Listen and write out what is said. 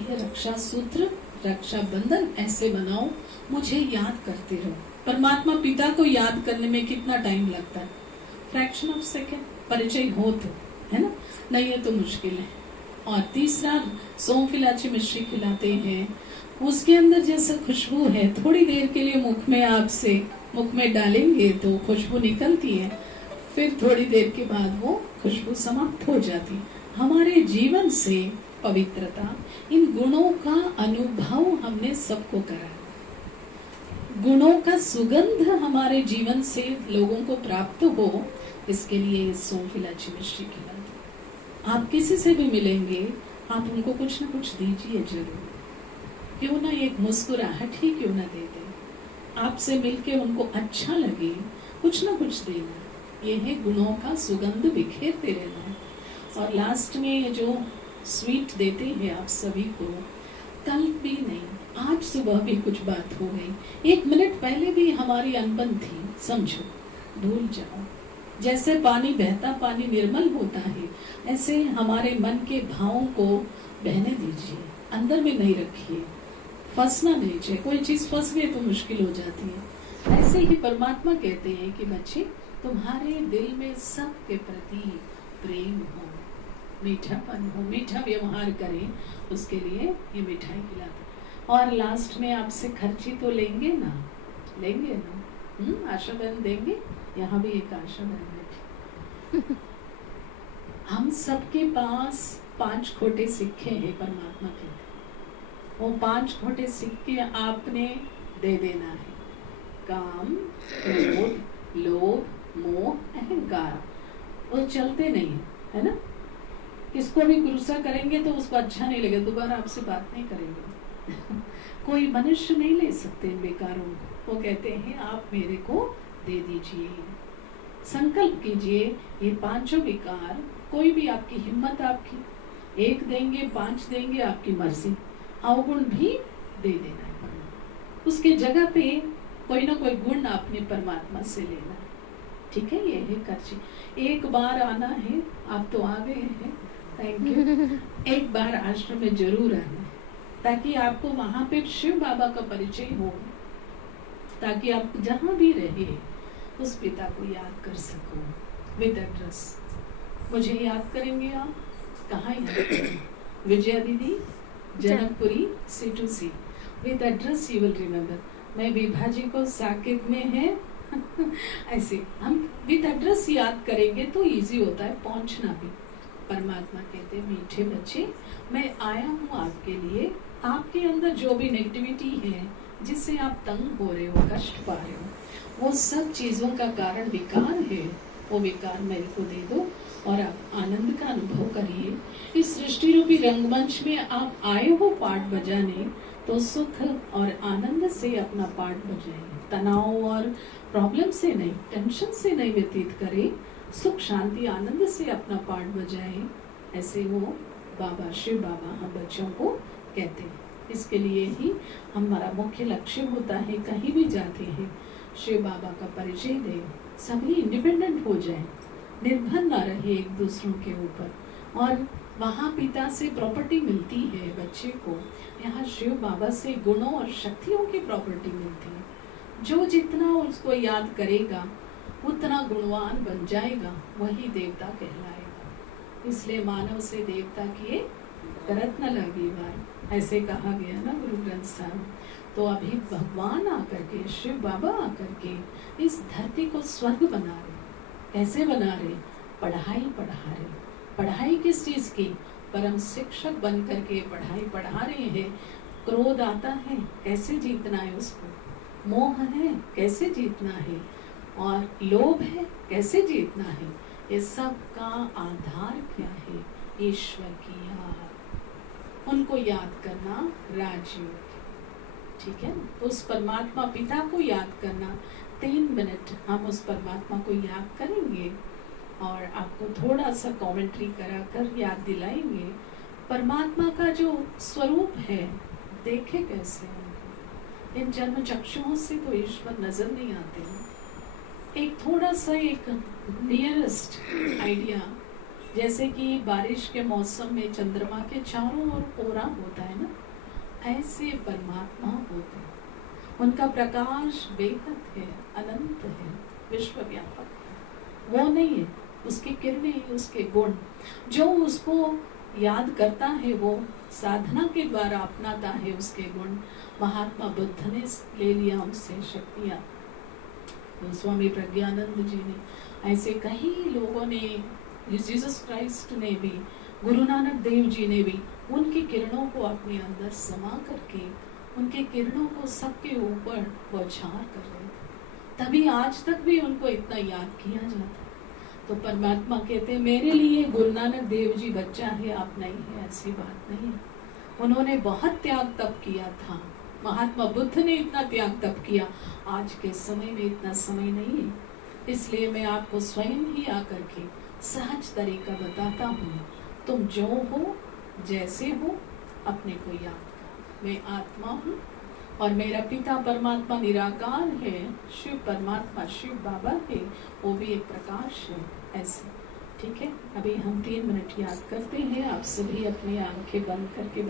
है रक्षा सूत्र, रक्षा बंधन ऐसे बनाओ, मुझे याद करते रहो। परमात्मा पिता को याद करने में कितना टाइम लगता है? Fraction of second. परिचय हो तो, है ना, नहीं है तो मुश्किल है। और तीसरा, सौंफ इलायची मिश्री खिलाते हैं, उसके अंदर जैसा खुशबू है, थोड़ी देर के लिए मुख में डालेंगे तो खुशबू निकलती है, फिर थोड़ी देर के बाद वो खुशबू समाप्त हो जाती है। हमारे जीवन से पवित्रता, इन गुणों का अनुभव हमने सबको करा। गुणों का सुगंध हमारे जीवन से लोगों को प्राप्त हो, इसके लिए सौंफ इलायची मिश्री खिला दो। आप किसी से भी मिलेंगे, आप उनको कुछ न कुछ दीजिए जरूर, क्यों ना एक मुस्कुराहट ही क्यों ना दे दे। आपसे मिलके उनको अच्छा लगे, कुछ ना कुछ देना। ये है गुणों का सुगंध बिखेरते रहना है। और लास्ट में जो स्वीट देते हैं आप सभी को, कल भी नहीं, आज सुबह भी कुछ बात हो गई, 1 मिनट पहले भी हमारी अनबन थी, समझो, भूल जाओ। जैसे पानी बहता, पानी निर्मल होता है, ऐसे हमारे मन के भावों को बहने दीजिए, अंदर में नहीं रखिए। फंसना नहीं चाहिए, कोई चीज फंस गई तो मुश्किल हो जाती है। ऐसे ही परमात्मा कहते हैं कि बच्चे, तुम्हारे दिल में सबके प्रति प्रेम हो, मीठापन हो, मीठा व्यवहार करें, उसके लिए ये मिठाई खिलाते। और लास्ट में आपसे खर्ची तो लेंगे ना, लेंगे ना, आशा बहन देंगे, यहाँ भी एक आशा बहन बैठी। हम सबके पास 5 खोटे सिक्के हैं, परमात्मा के। वो 5 खोटे सिक्के आपने दे देना है। काम, क्रोध, लोभ, मोह, अहंकार, वो चलते नहीं है ना। किसको भी गुस्सा करेंगे तो उसको अच्छा नहीं लगेगा, दोबारा आपसे बात नहीं करेंगे। कोई मनुष्य नहीं ले सकते इन विकारों को। वो कहते हैं आप मेरे को दे दीजिए। संकल्प कीजिए, ये 5 विकार, कोई भी आपकी हिम्मत, आपकी 1 देंगे, 5 देंगे, आपकी मर्जी, अवगुण भी दे देना है। उसके जगह पे कोई ना कोई गुण आपने परमात्मा से लेना है, ठीक है। ये है खर्ची। एक बार आना है, आप तो आ गए हैं, थैंक यू। एक बार आश्रम में जरूर आना, ताकि आपको वहां पे शिव बाबा का परिचय हो, ताकि आप जहां भी रहे उस पिता को याद कर सको विद एड्रेस। मुझे याद करेंगे आप? कहाँ याद? विजया दीदी, Janakpuri, C2C, with address you will remember. मैं विभा जी को साकेत में है। ऐसे हम विद एड्रेस याद करेंगे तो इजी होता है पहुंचना भी। परमात्मा कहते हैं, मीठे बच्चे, मैं आया हूँ आपके लिए। आपके अंदर जो भी नेगेटिविटी है, जिससे आप तंग हो रहे हो, कष्ट पा रहे हो, वो सब चीजों का कारण विकार है। वो विकार मेरे को दे दो और आप आनंद का अनुभव करिए। इस सृष्टि रूपी रंगमंच में आप आए हो पार्ट बजाने, तो सुख और आनंद से अपना पार्ट बजाइए। तनाव और प्रॉब्लम से नहीं, टेंशन से नहीं व्यतीत करें, सुख शांति आनंद से अपना पार्ट बजाएं। ऐसे वो बाबा, शिव बाबा हम बच्चों को कहते हैं। इसके लिए ही हमारा मुख्य लक्ष्य होता है, कहीं भी जाते हैं शिव बाबा का परिचय दें, सभी इंडिपेंडेंट हो जाएं, निर्भर ना रहे एक दूसरों के ऊपर। और वहाँ पिता से प्रॉपर्टी मिलती है बच्चे को, यहाँ शिव बाबा से गुणों और शक्तियों की प्रॉपर्टी मिलती है। जो जितना उसको याद करेगा उतना गुणवान बन जाएगा, वही देवता कहलाएगा। इसलिए मानव से देवता किए करत न लगी बार, ऐसे कहा गया ना गुरु ग्रंथ साहब। तो अभी भगवान आकर के, शिव बाबा आकर के इस धरती को स्वर्ग बना रहे। कैसे बना रहे? पढ़ाई पढ़ा रहे। पढ़ाई किस चीज की? परम शिक्षक बन करके पढ़ाई पढ़ा रहे हैं। क्रोध आता है, कैसे जीतना है उसको? मोह है, कैसे जीतना है? और लोभ है, कैसे जीतना है? ये सब का आधार क्या है? ईश्वर की याद, उनको याद करना राजयोग, ठीक है। तो उस परमात्मा पिता को याद करना, 3 मिनट हम उस परमात्मा को याद करेंगे और आपको थोड़ा सा कमेंट्री करा कर याद दिलाएंगे। परमात्मा का जो स्वरूप है, देखे कैसे उनको। इन जन्म चक्षुओं से तो ईश्वर नजर नहीं आते हैं। एक थोड़ा सा एक नियरेस्ट आइडिया जैसे कि बारिश के मौसम में चंद्रमा के चारों ओर कोहरा होता है ना, ऐसे परमात्मा होते हैं। उनका प्रकाश बेहद है, अनंत है, विश्वव्यापक है। वो नहीं है, उसकी किरणें, उसके गुण, जो उसको याद करता है वो साधना के द्वारा अपनाता है उसके गुण। महात्मा बुद्ध ने ले लिया उनसे शक्तियाँ, स्वामी प्रज्ञानंद जी ने, ऐसे कई लोगों ने, जीसस क्राइस्ट ने भी, गुरु नानक देव जी ने भी उनकी किरणों को अपने अंदर समा करके उनके किरणों को सबके ऊपर बौछार कर रहे थे। तभी आज तक भी उनको इतना याद किया जाता। तो परमात्मा कहते हैं मेरे लिए गुरु नानक देव जी बच्चा है, आप नहीं है, ऐसी बात नहीं है। उन्होंने बहुत त्याग तप किया था। महात्मा बुद्ध ने इतना त्याग तप किया, आज के समय में इतना समय नहीं है। इसलिए मैं आपको स्वयं ही आकर के सहज तरीका बताता हूँ। तुम जो हो, जैसे हो, अपने को याद करो। मैं आत्मा हूँ और मेरा पिता परमात्मा निराकार है, शिव परमात्मा, शिव बाबा है, वो भी एक प्रकाश है। ऐसे ठीक है। अभी हम 3 मिनट याद करते हैं। आप सभी अपनी आंखें बंद करके